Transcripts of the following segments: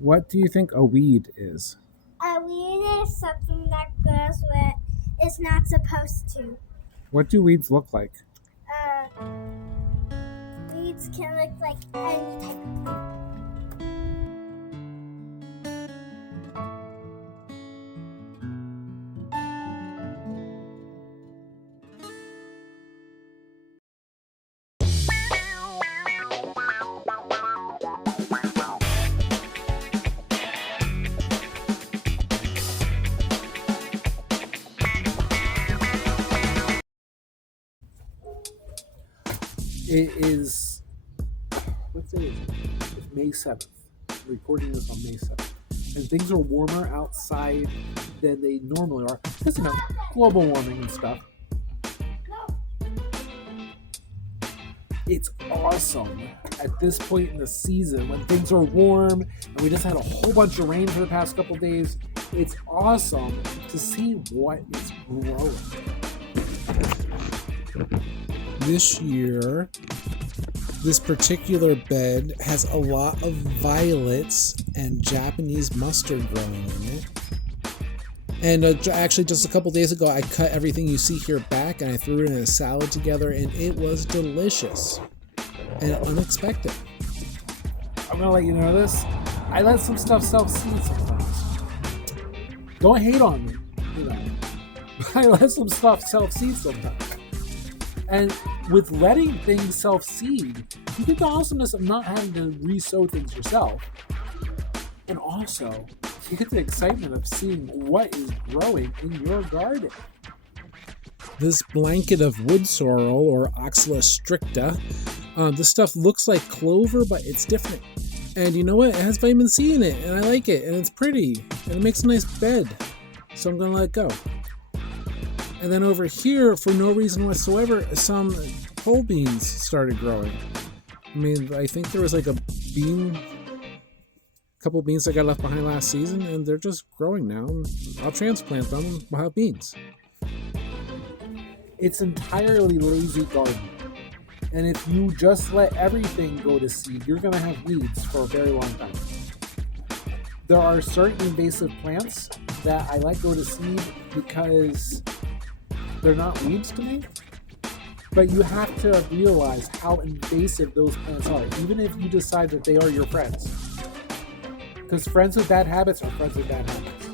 What do you think a weed is? A weed is something that grows where it's not supposed to. What do weeds look like? Uh, Weeds can look like any type of plant. It is. What day is it? It's May 7th. I'm recording this on May 7th. And things are warmer outside than they normally are. Because, global warming and stuff. It's awesome at this point in the season when things are warm and we just had a whole bunch of rain for the past couple days. It's awesome to see what is growing. This year, this particular bed has a lot of violets and Japanese mustard growing in it. And actually, just a couple days ago, I cut everything you see here back and I threw it in a salad together, and it was delicious and unexpected. I'm gonna let you know this. I let some stuff self-seed sometimes. Don't hate on me, I let some stuff self-seed sometimes. And with letting things self-seed, you get the awesomeness of not having to re-sow things yourself. And also, you get the excitement of seeing what is growing in your garden. This blanket of wood sorrel, or Oxala stricta, this stuff looks like clover, but it's different. And you know what? It has vitamin C in it, and I like it, and it's pretty, and it makes a nice bed. So I'm going to let it go. And then over here, for no reason whatsoever, some pole beans started growing. I mean, I think there was like a couple beans that got left behind last season, and they're just growing now. I'll transplant them and we'll have beans. It's entirely lazy gardening. And if you just let everything go to seed, you're going to have weeds for a very long time. There are certain invasive plants that I let go to seed because they're not weeds to me. But you have to realize how invasive those plants are, even if you decide that they are your friends. Because friends with bad habits are friends with bad habits.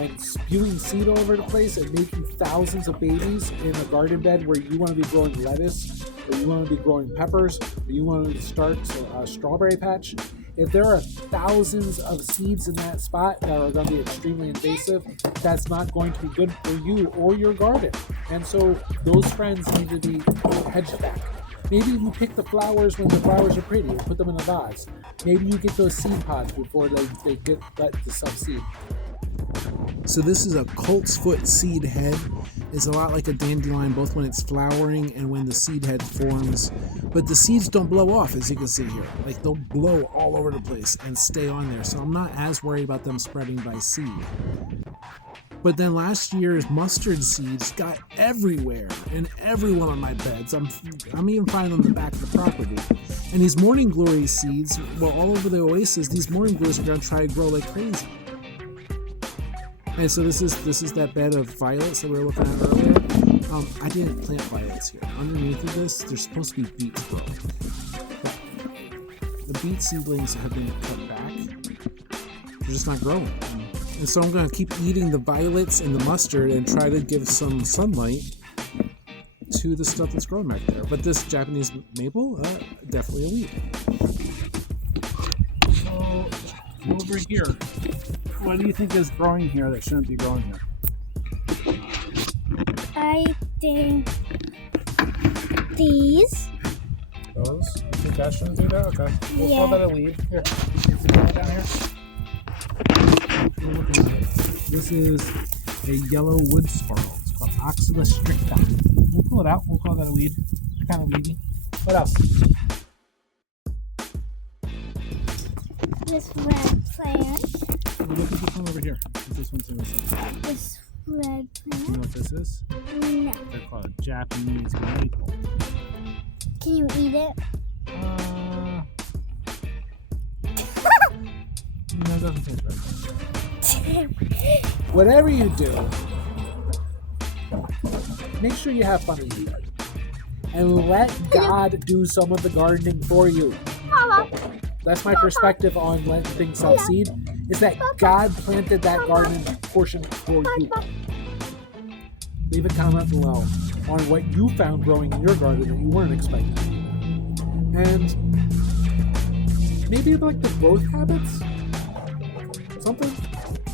And spewing seed all over the place and making thousands of babies in a garden bed where you want to be growing lettuce, or you want to be growing peppers, or you want to start a strawberry patch. If there are thousands of seeds in that spot that are going to be extremely invasive, that's not going to be good for you or your garden. And so those friends need to be hedged back. Maybe you pick the flowers when the flowers are pretty and put them in a vase. Maybe you get those seed pods before they get let to self-seed. So this is a coltsfoot seed head. It's a lot like a dandelion, both when it's flowering and when the seed head forms. But the seeds don't blow off, as you can see here. Like, they'll blow all over the place and stay on there. So I'm not as worried about them spreading by seed. But then last year's mustard seeds got everywhere in every one of my beds. I'm even finding them in the back of the property. And these morning glory seeds, well, all over the oasis, these morning glories are going to try to grow like crazy. And so this is that bed of violets that we were looking at earlier. I didn't plant violets here. Underneath of this, there's supposed to be beets growing. The beet seedlings have been cut back. They're just not growing. And so I'm going to keep eating the violets and the mustard and try to give some sunlight to the stuff that's growing back there. But this Japanese maple, definitely a weed. So over here, what do you think is growing here that shouldn't be growing here? I think these. Those? You think that shouldn't do that? Okay. We'll Yeah. call that a weed. Here. Throw it down here. We're looking at it. This is a yellow wood sorrel. It's called Oxala stricta. We'll pull it out. We'll call that a weed. They're kind of weedy. What else? This red plant. We'll look at this one over here. This one's in this one. This red You know plant. what this is? No. They're called Japanese maple. Can you eat it? No, it doesn't taste very good. Whatever you do, make sure you have fun in your garden. And let God do some of the gardening for you. Mama. That's my perspective on letting things self-seed, is that God planted that garden portion for you. Leave a comment below on what you found growing in your garden that you weren't expecting. And maybe like the growth habits? Something?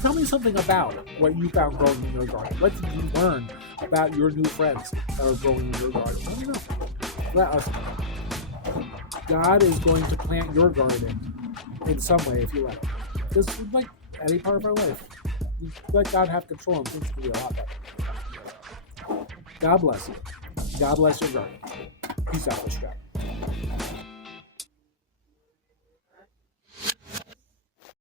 Tell me something about what you found growing in your garden. What did you learn about your new friends that are growing in your garden? I don't know. Let us know. God is going to plant your garden in some way if you let him. Just like any part of our life. You let God have control and things can be a lot better. God bless you. God bless your garden. Peace out, Australia.